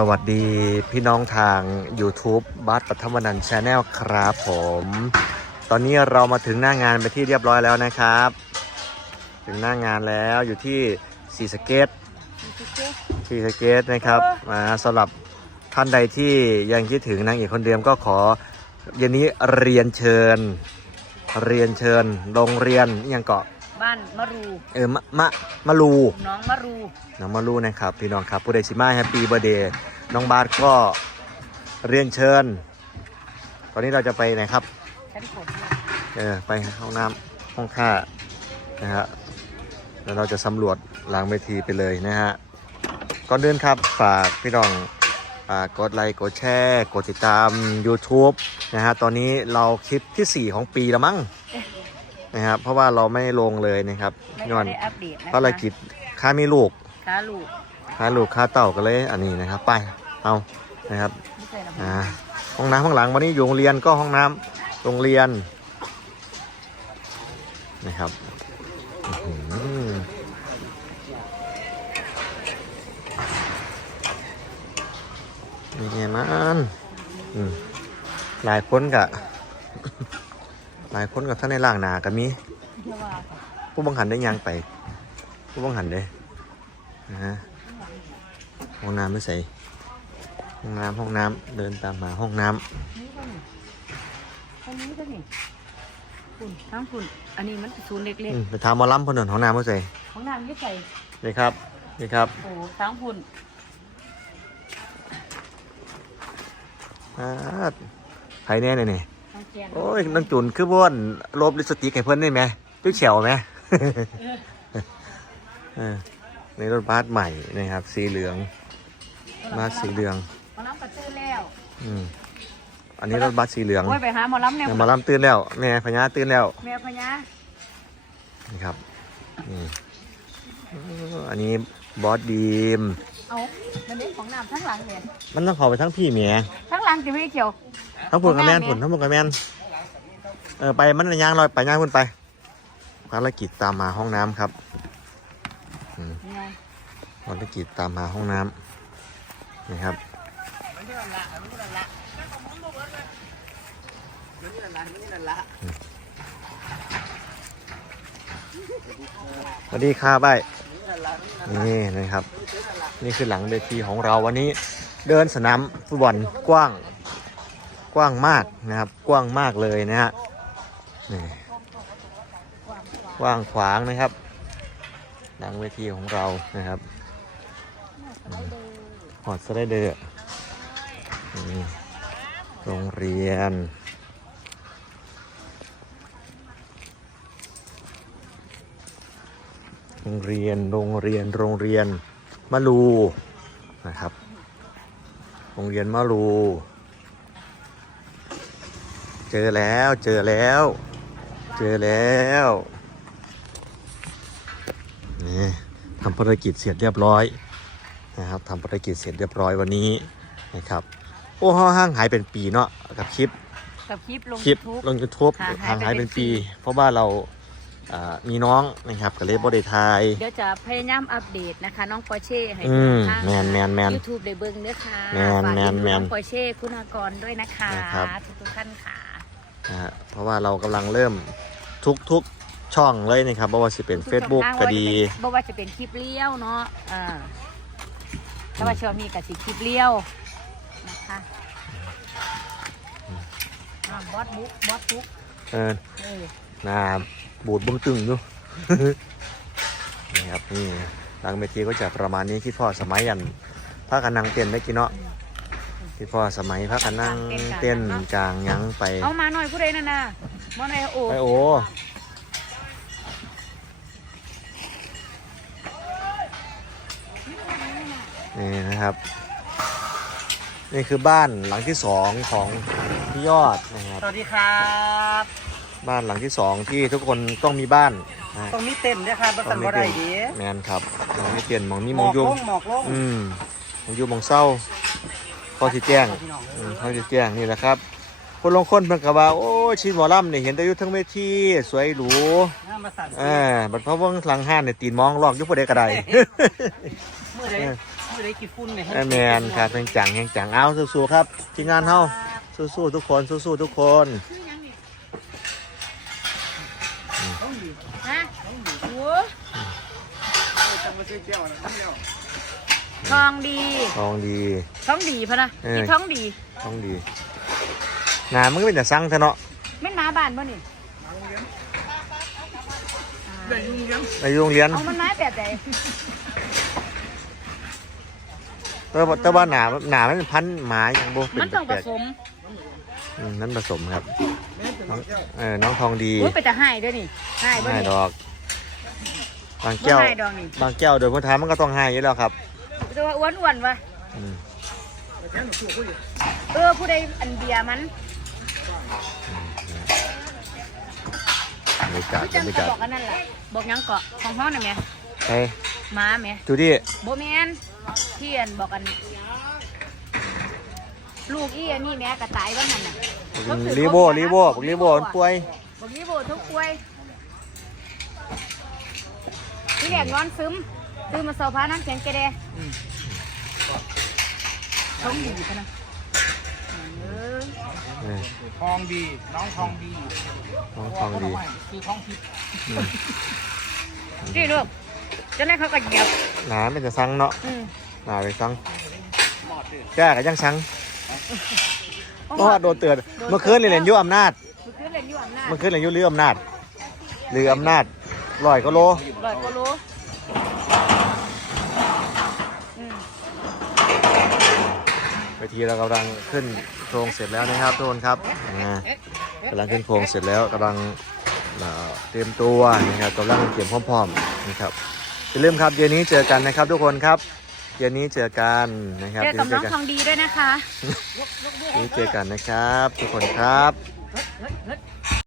สวัสดีพี่น้องทาง YouTube บัสปัทมนันชาแนลครับผม ตอนนี้เรามาถึงหน้างานไปนที่เรียบร้อยแล้วนะครับ ถึงหน้างานแล้วอยู่ที่สีสะเกตสีสะเกตนะครับมาสำหรับท่านใดที่ยังคิดถึงนางเอกคนเดิมก็ขอเย็นนี้เรียนเชิญ เรียนเชิญ โรงเรียนอิหยังเกาะ บ้านมะรูเออมะมะมะลูน้องมะรูน้องมารูนะครับพี่น้องครับผู้ใดสิมาแฮปปี้เบอร์เดย์น้องบาสก็เรียนเชิญ ตอนนี้เราจะไปไหนครับชั้นฝนเออไปห้องน้ำห้องท่านะฮะแล้วเราจะสำรวจหลังเวทีไปเลยนะฮะก่อนเดินครับฝากพี่น้องฝากกดไลค์กดแชร์ กดติดตาม YouTube นะฮะตอนนี้เราคลิปที่ 4 ของปีแล้วมั้ง นะครับ เพราะว่าเราไม่ลงเลยนะครับไม่ย้อนได้อัปเดตนะคะภารกิจค้ามีลูกค้าลูกค้าลูกค้าเต่ากันเลย อันนี้นะครับ ไปเอานะครับไม่ใช่หรอกอ่าห้องน้ำห้องหลังวันนี้อยู่โรงเรียนก็ห้องน้ำโรงเรียนนะครับอื้อหือนี่ไงมันอืมหลายคนกะ หลายคนกับท่านในล่างหนากันมีเชื่อว่าค่ะผู้บังหันได้ยังไป ผู้บังหันเด้นะฮะห้องน้ำไม่ใส่ห้องน้ำห้องน้ำเดินตามมาห้องน้ำนี่ก็นี่ตรงนี้ก็นี่ฝุ่นทั้งฝุ่นอันนี้มันศูนย์เล็กอืมไปถามหมอลำเพนหนนห้องน้ำไม่ใส่ๆของน้ำยี่ใส่นี่ครับนี่ครับโอ้โหทั้งฝุ่นอ่าใครแน่เนี่ยนี่ทั้งแกง โอ้ยน้องจุนคือบ้วนลบลิปสติกให้เพื่อนได้ไหมจุ๊กเฉียวไหมเออในรถบัสใหม่นะครับ สีเหลืองบัสสีเหลืองหมอลำก็ตื่นแล้วอืมอันนี้รถบัสสีเหลืองโอ้ยไปหาหมอลำเนี่ยหมอลำตื่นแล้วแม่พญาตื่นแล้วแม่พญานี่ครับนี่เอออันนี้บอสดีมเอามันเป็นของน้ำทั้งหลังเนี่ยมันต้องเข้าไปทั้งพี่เมียทั้ง หลังจะไม่เกี่ยวทั้งผลกับแมนของผน้ำลทั้งผลกับแมนเออไปมันย่างลอยไปย่างขึ้นไปภารกิจตามมาห้องน้ำครับอืมนี่ไงภารกิจตามมาห้องน้ำนี่ครับสวัสดีครับบายนี่นะครับ นี่คือหลังเวทีของเราวันนี้ เดินสนามฟุตบอลกว้างกว้างมากนะครับ กว้างมากเลยนะฮะกว้างขวางนะครับหลังเวทีของเรานะครับหอดสไลเดอร์โรงเรียนโรงเรียน โรงเรียน โรงเรียนมะลูนะครับ โรงเรียนมะลูเจอแล้วเจอแล้ว เจอแล้วนี่ทำภารกิจเสร็จเรียบร้อยนะครับทำภารกิจเสร็จเรียบร้อยวันนี้นะครับโอ้ห้างหายเป็นปีเนาะกับคลิปกับคลิปลงคลิปทูบลงยูทูบห่างหายห่างหายไปเป็เป็นนปีปี เพราะว่าเราอ่า มีน้องนะครับกับเลบอดทายเดี๋ยวจะพยายามอัปเดตนะคะ น้องปอร์เช่ให้อืมทางแมนแมนแมนยูทูบได้เบิ้งเด้อค่ะแมนฝากแมนดูแมนน้องปอร์เช่คุณากรด้วยนะคะนะครับทุกๆท่านค่ะนะฮะเพราะว่าเรากำลังเริ่มทุกทุกช่องเลยนะครับไม่ว่าจะเป็น Facebook ทุๆช่องทางก็ดีบ่ว่าจะเป็นคลิปเลี้ยวเนาะอ่าแต่ว่าช่วงนี้กับสิคลิปเลี้ยวนะคะอ่าบอสบุ๊กบอสบุ๊กเออเออหนาบูดบึ้งตึงอยู่นี่ครับนี่หลังเวทีก็จะประมาณนี้คิดพ่อสมัยยันพากันนั่งเต้นได้กี่เนาะคิดพ่อสมัยพากันนั่งเต้นกลางหยังไปเอามาหน่อยผู้ใดนั่นน่ะมาหน่อยโอ้ไปโอ้นี่นะครับ นี่คือบ้านหลังที่สองของพี่ยอดนะครับ สวัสดีครับ บ้านหลังที่สองที่ทุกคนต้องมีบ้านนะตรงนี้เต็มด้วยครับบริษัทบ่ได้ดีแมนครับมองไม่เปลี่ยนมองมีหมมอองกยุลงงหมอกลงอืมมองยุงมองเศร้าพอสิแจ้งพี่น้องอืมพอสิแจ้งนี่แหละครับ คนลงคนเพิ่นก็ว่าโอ้ยชีนหมอลำนี่เห็นแต่อยู่ทั้งเวทีสวยหรูน้ามาสั่นเอ่าบัดเพราะว่าหลังห้านเนี่ยตีนมองลอกอยุบพอได้ก็ได้เมื่อใดไม่ได้กี่ฟุ้นเนี่ยไอแมนครับเป็นจังแห่งจังเอาสู้ๆครับทีมงานเฮาสู้ๆทุกคนสู้ๆทุกคน ฮะโอ้ทองดีทองดี ท้องดีพะนะเออ ที่ท้องดีทองดีหนามันก็เป็นแต่สั่งเถอะเนาะแม่นหมาบ้านบ่นี่ในโรงเรียนเอามันมาแบบไหนแต่ว่าแต่ว่าหนาหนามันเป็นพันธุ์หมาอย่างโบเป็นมันต้องผแปลกสมๆ อืมนั่นผสมครับน้องเออน้องทองดีอุ้ยไปแต่ให้ด้วยนี่ให้บ่ให้นี่ดอก บางบ่แก้ว ให้ดอกนี่บางแก้วโดยพื้นฐานมันก็ต้องให้อยู่แล้วครับแต่ว่าอ้วนๆวะอืมเออผู้ใดอันเบียร์มันบรรยากาศผู้บรจัรงยากาศก็บอกอันนั้นแหละบอกหยังเกาะของห้องน่ะแหม่เฮ้ยหมาแหม่จูดี้บ่แม่นที่อันบอกอัน ลูกอีอันนี้แหม่กระต่ายว่านั่นน่ะรีโบรีโบบอกรีโบมันป่วยบอกรีโบทุกป่วยที่แรกนอนซึมซึมมาเสาพาน้ำแข็งแกแดท้องดีพะนะเออเออทองดี น้องทองดีน้องทองดีคือทองทิพย์อืมนี่ลูกเจะได้เขาก็เหยียบหนาเป็นจะสั่งเนาะอืมหนาไปสั่งแก้ก็ยังสั่ง เพราะว่าโดนเตือนเมื่อคืนนี่เล่นอยุอำนาจ มันคือเล่นอยู่อำนาจเมื่อคืนเล่นอยุเรืออำนาจเรืออำนาจลอยก็โลร้อยกว่าโลอืมไปทีเรากำลังขึ้นโครงเสร็จแล้วนะครับทุกคนครับอ่ากำลังขึ้นโครงเสร็จแล้วกำลังเอ่อเตรียมตัวนะครับกำลังเตรียมพร้อมๆนะครับอย่าลืมครับเย็นนี้เจอกันนะครับทุกคนครับ เย็นนี้เจอกันนะครับเจอเย็นกับนี้น้เจองอกันทองดีด้วยนะคะ เย็นนี้เจอกันนะครับ ทุกคนครับเฮ้ยเฮ้ย